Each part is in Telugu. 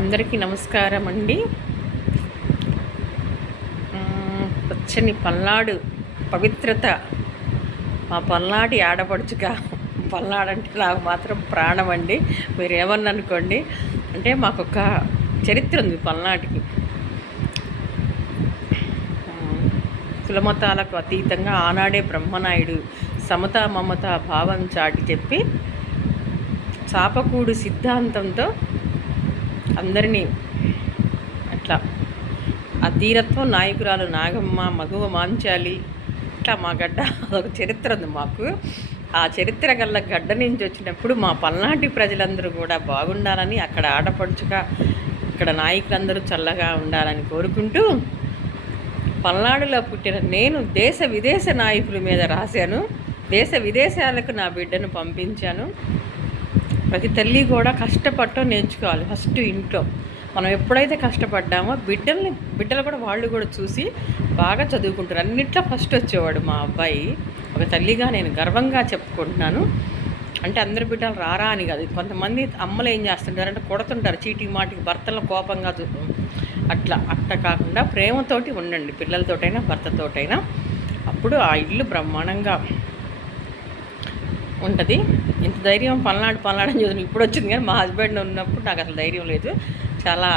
అందరికీ నమస్కారం అండి. పచ్చని పల్నాడు పవిత్రత మా పల్నాటి ఆడపడుచుగా పల్నాడంటే నాకు మాత్రం ప్రాణం అండి. మీరు ఏమన్నా అనుకోండి, అంటే మాకొక చరిత్ర ఉంది పల్నాటికి. కులమతాలకు అతీతంగా ఆనాడే బ్రహ్మనాయుడు సమతా మమత భావం చాటి చెప్పి చాపకూడు సిద్ధాంతంతో అందరినీ అట్లా ఆ ధీరత్వం నాయకురాలు నాగమ్మ మగువ మాంచాలి ఇట్లా మా గడ్డ అదొక చరిత్ర ఉంది మాకు. ఆ చరిత్ర గల్ల గడ్డ నుంచి వచ్చినప్పుడు మా పల్నాటి ప్రజలందరూ కూడా బాగుండాలని, అక్కడ ఆడపడుచుగా ఇక్కడ నాయకులందరూ చల్లగా ఉండాలని కోరుకుంటూ పల్నాడులో పుట్టిన నేను దేశ విదేశ నాయకుల మీద రాశాను. దేశ విదేశాలకు నా బిడ్డను పంపించాను. ప్రతి తల్లి కూడా కష్టపడటం నేర్చుకోవాలి. ఫస్ట్ ఇంట్లో మనం ఎప్పుడైతే కష్టపడ్డామో బిడ్డలు కూడా వాళ్ళు కూడా చూసి బాగా చదువుకుంటారు. అన్నిట్లో ఫస్ట్ వచ్చేవాడు మా అబ్బాయి. ఒక తల్లిగా నేను గర్వంగా చెప్పుకుంటున్నాను. అంటే అందరి బిడ్డలు రారా అని కాదు. కొంతమంది అమ్మలు ఏం చేస్తుంటారంటే కొడుతుంటారు, చీటికి మాటికి భర్తలను కోపంగా అట్లా కాకుండా ప్రేమతోటి ఉండండి, పిల్లలతోటైనా భర్తతోటైనా. అప్పుడు ఆ ఇల్లు బ్రహ్మాండంగా ఉంటుంది. ఇంత ధైర్యం పల్నాడు అని చూసి ఇప్పుడు వచ్చింది, కానీ మా హస్బెండ్ ఉన్నప్పుడు నాకు అసలు ధైర్యం లేదు. చాలా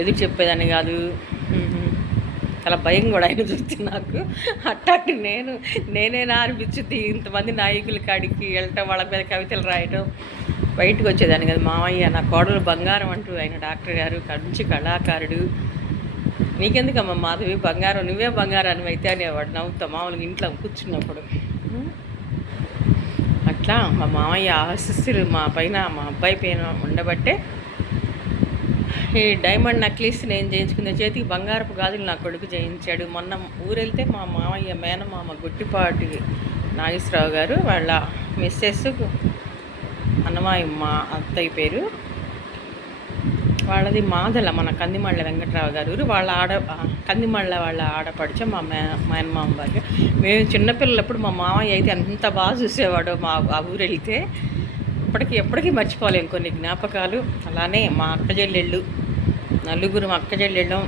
ఎదురు చెప్పేదాన్ని కాదు, చాలా భయం కూడా ఆయన చూస్తే నాకు. అట్టాటి నేనేనా అనిపించింది. ఇంతమంది నాయకుల కాడికి వెళ్ళటం, వాళ్ళ మీద కవితలు రాయటం, బయటకు వచ్చేదాన్ని కదా. మామయ్య నా కోడలు బంగారం అంటూ ఆయన డాక్టర్ గారు మంచి కళాకారుడు. నీకెందుకమ్మా మాధవి బంగారం, నువ్వే బంగారాన్ని అయితే అనేవాడు నవ్వుతా మామూలుగా ఇంట్లో కూర్చున్నప్పుడు. అట్లా మా మామయ్య ఆశీస్సులు మా పైన, మా అబ్బాయి పైన ఉండబట్టే ఈ డైమండ్ నెక్లెస్ నేను చేయించుకునే, చేతికి బంగారపు గాజులు నా కొడుకు చేయించాడు. మొన్న ఊరెళ్తే మా మామయ్య మేనమామ గుట్టిపాటి నాగేశ్వరరావు గారు వాళ్ళ మిస్సెస్ అన్నమాయి మా అత్తయ్య పేరు, వాళ్ళది మాదల, మన కందిమళ్ళ వెంకట్రావు గారు వాళ్ళ కందిమళ్ళ వాళ్ళ ఆడపడిచ మా మేనమామ వారు. మేము చిన్నపిల్లలప్పుడు మా మామయ్య అయితే ఎంత బాగా చూసేవాడో మా ఆ ఊరు వెళ్తే. ఎప్పటికీ మర్చిపోలేము కొన్ని జ్ఞాపకాలు. అలానే మా అక్కజెల్లెళ్ళు నలుగురు, మా అక్కజెల్లెళ్ళం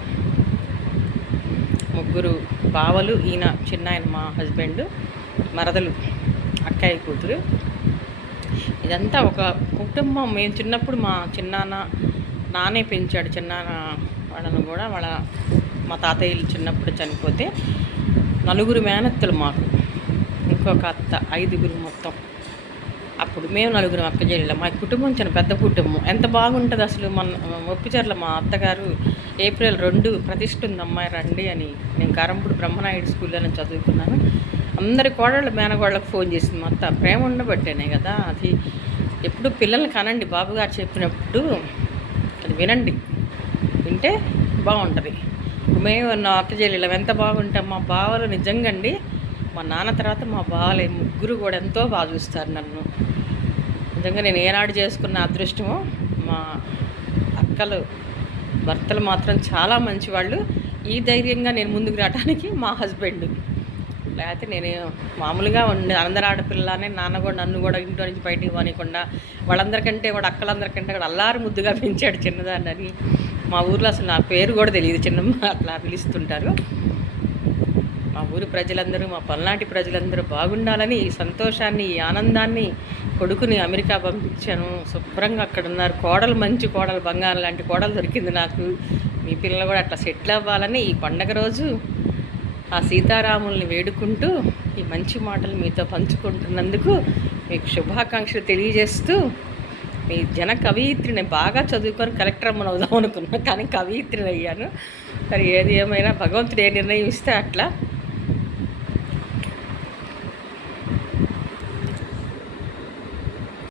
ముగ్గురు బావలు, ఈయన చిన్న ఆయన మా హస్బెండ్, మరదలు అక్కయ్య కూతురు. ఇదంతా ఒక కుటుంబం. మేము చిన్నప్పుడు మా నాన్నే పెంచాడు. చిన్నాన్న వాళ్ళను కూడా మా తాతయ్యలు చిన్నప్పుడు చనిపోతే నలుగురు మేనత్తలు మాకు, ఇంకొక అత్త, 5గురు మొత్తం. అప్పుడు మేము నలుగురు అక్కజెల్లెళ్ళం. మా కుటుంబం చాలా పెద్ద కుటుంబం. ఎంత బాగుంటుంది అసలు. ఒప్పిచర్ల మా అత్తగారు ఏప్రిల్ 2 ప్రతిష్ఠ ఉంది అమ్మాయి రండి అని. నేను కారంపూడి బ్రహ్మనాయుడు స్కూల్లోనే చదువుకున్నాను. అందరి కోడళ్ళు మేనగోళ్ళకి ఫోన్ చేసింది. మా అత్త ప్రేమ ఉండబట్టేనే కదా అది. ఎప్పుడు పిల్లల్ని కనండి, బాబుగారు చెప్పినప్పుడు అది వినండి, వింటే బాగుంటుంది. మేము నా అక్కజెల్లెళ్ళం ఎంత బాగుంటాం. మా బావలు నిజంగా అండి, మా నాన్న తర్వాత మా బావలే ముగ్గురు కూడా ఎంతో బాగా చూస్తారు నన్ను. నిజంగా నేను ఏనాడు చేసుకున్న అదృష్టమో. మా అక్కలు భర్తలు మాత్రం చాలా మంచివాళ్ళు. ఈ ధైర్యంగా నేను ముందుకు రావడానికి మా హస్బెండ్. లేకపోతే నేను మామూలుగా అందరు ఆడపిల్లనే నన్ను కూడా ఇంట్లో నుంచి బయటికి పోనీయకుండా వాళ్ళందరికంటే అక్కలందరికంటే కూడా అల్లారు ముద్దుగా పెంచాడు చిన్నదాన్ని అని. మా ఊర్లో అసలు నా పేరు కూడా తెలియదు, చిన్నమ్మ అట్లా పిలుస్తుంటారు. మా ఊరి ప్రజలందరూ, మా పల్నాటి ప్రజలందరూ బాగుండాలని, ఈ సంతోషాన్ని, ఈ ఆనందాన్ని కొడుకుని అమెరికా పంపించాను. శుభ్రంగా అక్కడ ఉన్నారు. మంచి కోడలు, బంగారం లాంటి కోడలు దొరికింది నాకు. మీ పిల్లలు కూడా అట్లా సెటిల్ అవ్వాలని ఈ పండగ రోజు ఆ సీతారాముల్ని వేడుకుంటూ ఈ మంచి మాటలు మీతో పంచుకుంటున్నందుకు మీకు శుభాకాంక్షలు తెలియజేస్తూ, మీ జన కవయిత్రిని బాగా చదువుకొని కలెక్టర్ అమ్మను అవుదాం అనుకున్నాను, కానీ కవయిత్రిని అయ్యాను. మరి ఏది ఏమైనా భగవంతుడు ఏ నిర్ణయం ఇస్తే అట్లా.